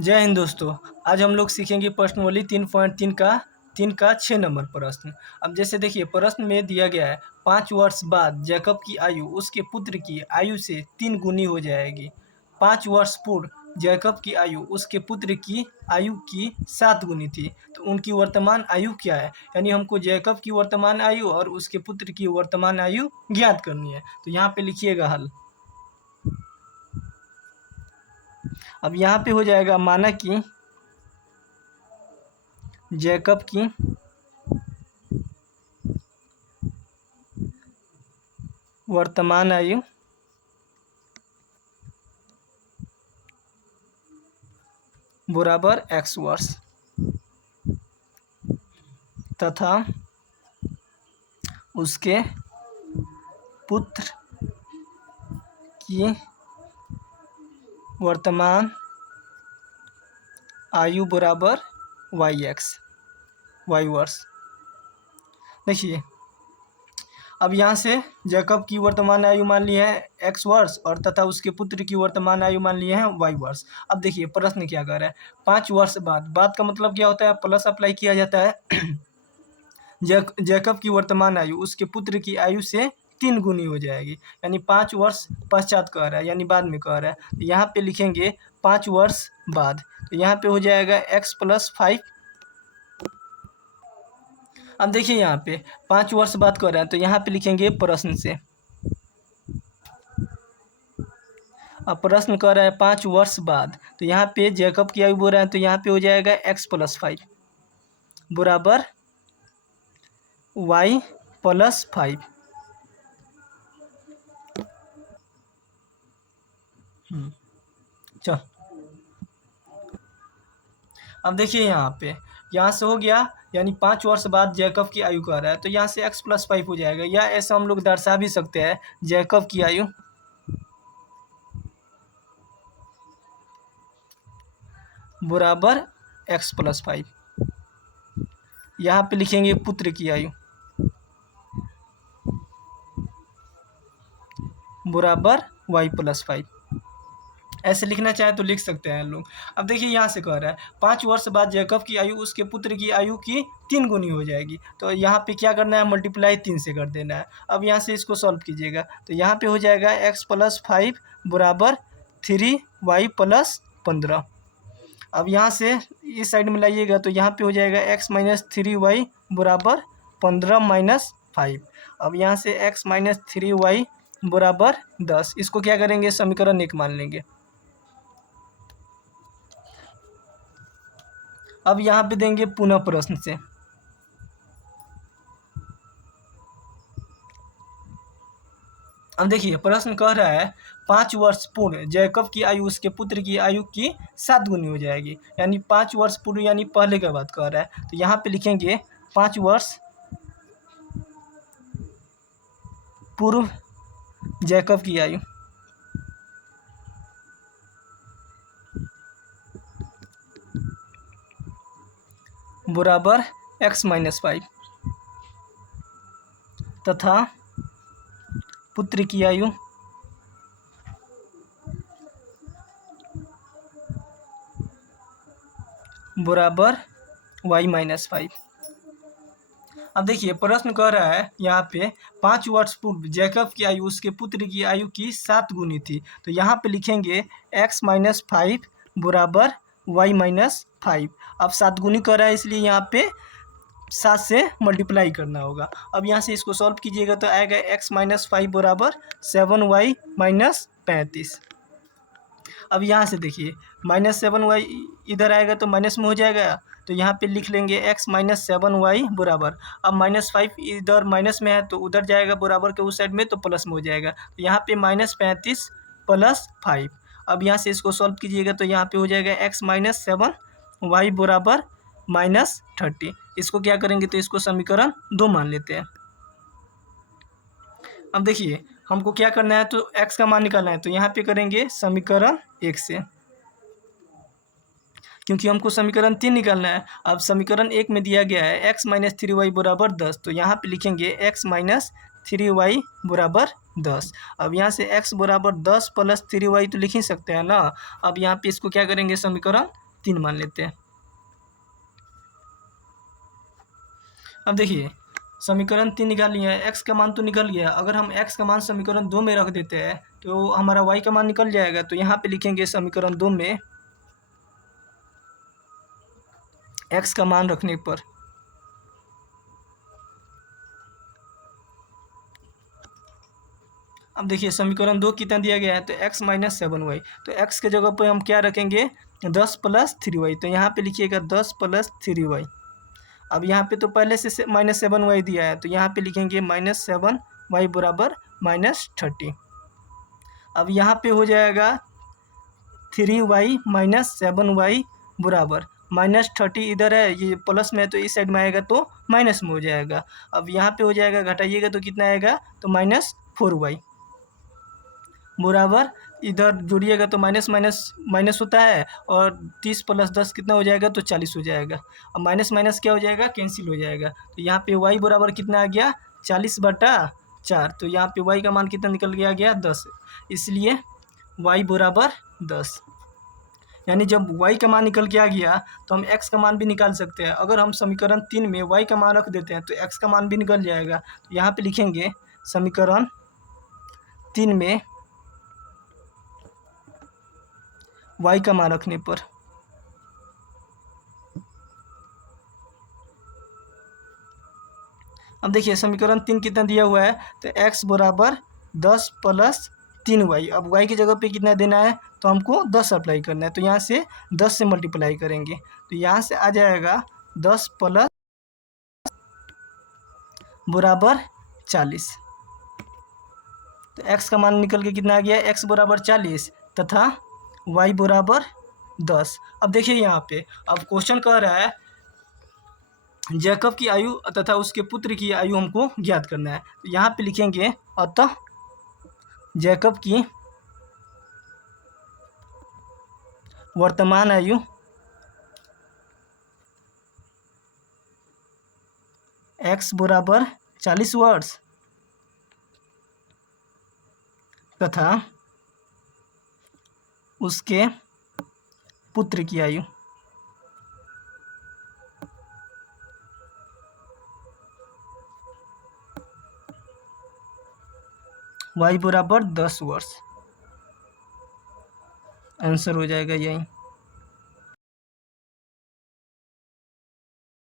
जय हिंद दोस्तों। आज हम लोग सीखेंगे प्रश्नावली 3.3 का 6 नंबर प्रश्न। अब जैसे देखिए, प्रश्न में दिया गया है 5 वर्ष बाद जैकब की आयु उसके पुत्र की आयु से 3 गुनी हो जाएगी। 5 वर्ष पूर्व जैकब की आयु उसके पुत्र की आयु की 7 गुनी थी, तो उनकी वर्तमान आयु क्या है? यानी हमको जैकब की वर्तमान आयु और उसके पुत्र की वर्तमान आयु ज्ञात करनी है। तो यहाँ पे लिखिएगा हल। अब यहाँ पे हो जाएगा, माना कि जैकब की वर्तमान आयु बराबर x वर्ष तथा उसके पुत्र की वर्तमान आयु बराबर y वर्ष। देखिए, अब यहाँ से जैकब की वर्तमान आयु मान ली है x वर्ष और तथा उसके पुत्र की वर्तमान आयु मान लिए हैं y वर्ष। अब देखिए प्रश्न क्या कर रहा है, 5 वर्ष बाद का मतलब क्या होता है? प्लस अप्लाई किया जाता है। जैकब की वर्तमान आयु उसके पुत्र की आयु से 3 गुनी हो जाएगी, यानी 5 वर्ष पश्चात कह रहा है, यानी बाद में कह रहा है। तो यहाँ पे लिखेंगे 5 वर्ष बाद, तो यहाँ पे हो जाएगा x + 5। अब देखिए यहाँ पे 5 वर्ष बाद कर रहे हैं, तो यहाँ पे लिखेंगे प्रश्न से। अब प्रश्न कर रहा है 5 वर्ष बाद, तो यहाँ पे जैकब की आयु बोल रहा है, तो यहाँ पे हो जाएगा x + 5 बराबर y + 5। चल, अब देखिए यहाँ से हो गया, यानी 5 वर्ष बाद जैकब की आयु कह रहा है, तो यहाँ से x + 5 हो जाएगा, या ऐसा हम लोग दर्शा भी सकते हैं जैकब की आयु बराबर x + 5। यहाँ पे लिखेंगे पुत्र की आयु बराबर y + 5। ऐसे लिखना चाहे तो लिख सकते हैं लोग। अब देखिए यहाँ से कह रहा है 5 वर्ष बाद जैकब की आयु उसके पुत्र की आयु की 3 गुनी हो जाएगी, तो यहाँ पे क्या करना है? मल्टीप्लाई 3 से कर देना है। अब यहाँ से इसको सॉल्व कीजिएगा, तो यहाँ पे हो जाएगा x + 5 बराबर 3y + 15। अब यहाँ से इस साइड में लाइएगा, तो यहाँ पे हो जाएगा x - 3y बराबर 15 - 5। अब यहाँ से x - 3y बराबर 10। इसको क्या करेंगे? समीकरण 1 मान लेंगे। अब यहाँ पे देंगे पुनः प्रश्न से। अब देखिए प्रश्न कह रहा है 5 वर्ष पूर्व जैकब की आयु उसके पुत्र की आयु की 7 गुनी हो जाएगी, यानी 5 वर्ष पूर्व यानी पहले का बात कह रहा है। तो यहाँ पे लिखेंगे 5 वर्ष पूर्व जैकब की आयु बराबर x - 5 तथा पुत्र की आयु बराबर y - 5। अब देखिए प्रश्न कह रहा है यहाँ पे 5 वर्ष पूर्व जैकब की आयु उसके पुत्र की आयु की 7 गुनी थी, तो यहाँ पे लिखेंगे x - 5 बराबर y - 5। अब 7 गुनी कह रहा है, इसलिए यहाँ पे 7 से मल्टीप्लाई करना होगा। अब यहाँ से इसको सॉल्व कीजिएगा, तो आएगा x - 5 बराबर 7y - 35। अब यहाँ से देखिए -7y इधर आएगा तो माइनस में हो जाएगा, तो यहाँ पे लिख लेंगे x - 7y बराबर, अब -5 इधर माइनस में है तो उधर जाएगा बराबर के उस साइड में, तो प्लस में हो जाएगा। तो यहाँ पे -35 + 5। अब यहाँ से इसको सॉल्व कीजिएगा, तो यहाँ पे हो जाएगा x - 7y बराबर -30। इसको क्या करेंगे? तो इसको समीकरण 2 मान लेते हैं। अब देखिए हमको क्या करना है, तो x का मान निकालना है, तो यहाँ पे करेंगे समीकरण 1 से, क्योंकि हमको समीकरण 3 निकालना है। अब समीकरण 1 में दिया गया है x - 3y बराबर 10, तो यहाँ पे लिखेंगे x - 3y बराबर 10। अब यहाँ से x बराबर 10 + 3y तो लिख ही सकते हैं ना। अब यहाँ पे इसको क्या करेंगे? समीकरण 3 मान लेते हैं। अब देखिए समीकरण 3 निकाल लिया है, x का मान तो निकल गया। अगर हम x का मान समीकरण 2 में रख देते हैं तो हमारा y का मान निकल जाएगा। तो यहाँ पे लिखेंगे समीकरण 2 में x का मान रखने पर अब देखिए समीकरण 2 कितना दिया गया है, तो x माइनस 7y। तो x के जगह पर हम क्या रखेंगे, 10 प्लस 3y। तो यहाँ पे लिखिएगा 10 प्लस 3y। अब यहाँ पे तो पहले से माइनस 7y दिया है, तो यहाँ पे लिखेंगे माइनस 7y बराबर माइनस 30। अब यहाँ पे हो जाएगा 3y माइनस 7y बराबर माइनस 30। इधर है ये प्लस में, तो इस साइड में आएगा तो माइनस में हो जाएगा। अब यहाँ पे हो जाएगा, घटाइएगा तो कितना आएगा, तो माइनस 4y बराबर, इधर जोड़िएगा तो माइनस माइनस माइनस होता है, और 30 प्लस 10 कितना हो जाएगा, तो 40 हो जाएगा। अब माइनस माइनस क्या हो जाएगा, कैंसिल हो जाएगा। तो यहाँ पे y बराबर कितना आ गया, 40/4। तो यहाँ पे y का मान कितना निकल गया 10। इसलिए y बराबर 10। यानी जब y का मान निकल के आ गया तो हम x का मान भी निकाल सकते हैं। अगर हम समीकरण 3 में y का मान रख देते हैं तो x का मान भी निकल जाएगा। तो यहाँ पे लिखेंगे समीकरण 3 में y का मान रखने पर अब देखिए समीकरण 3 कितना दिया हुआ है, तो x बराबर 10 प्लस 3y। अब y की जगह पे कितना देना है, तो हमको 10 अप्लाई करना है। तो यहाँ से 10 से मल्टीप्लाई करेंगे, तो यहाँ से आ जाएगा 10 प्लस बराबर 40। तो x का मान निकल के कितना आ गया, x बराबर 40 तथा y बराबर 10। अब देखिए यहाँ पे अब क्वेश्चन कह रहा है जैकब की आयु तथा उसके पुत्र की आयु हमको ज्ञात करना है। तो यहाँ पे लिखेंगे अतः जैकब की वर्तमान आयु x बराबर 40 वर्ष तथा उसके पुत्र की आयु y बराबर 10 वर्ष। आंसर हो जाएगा यही।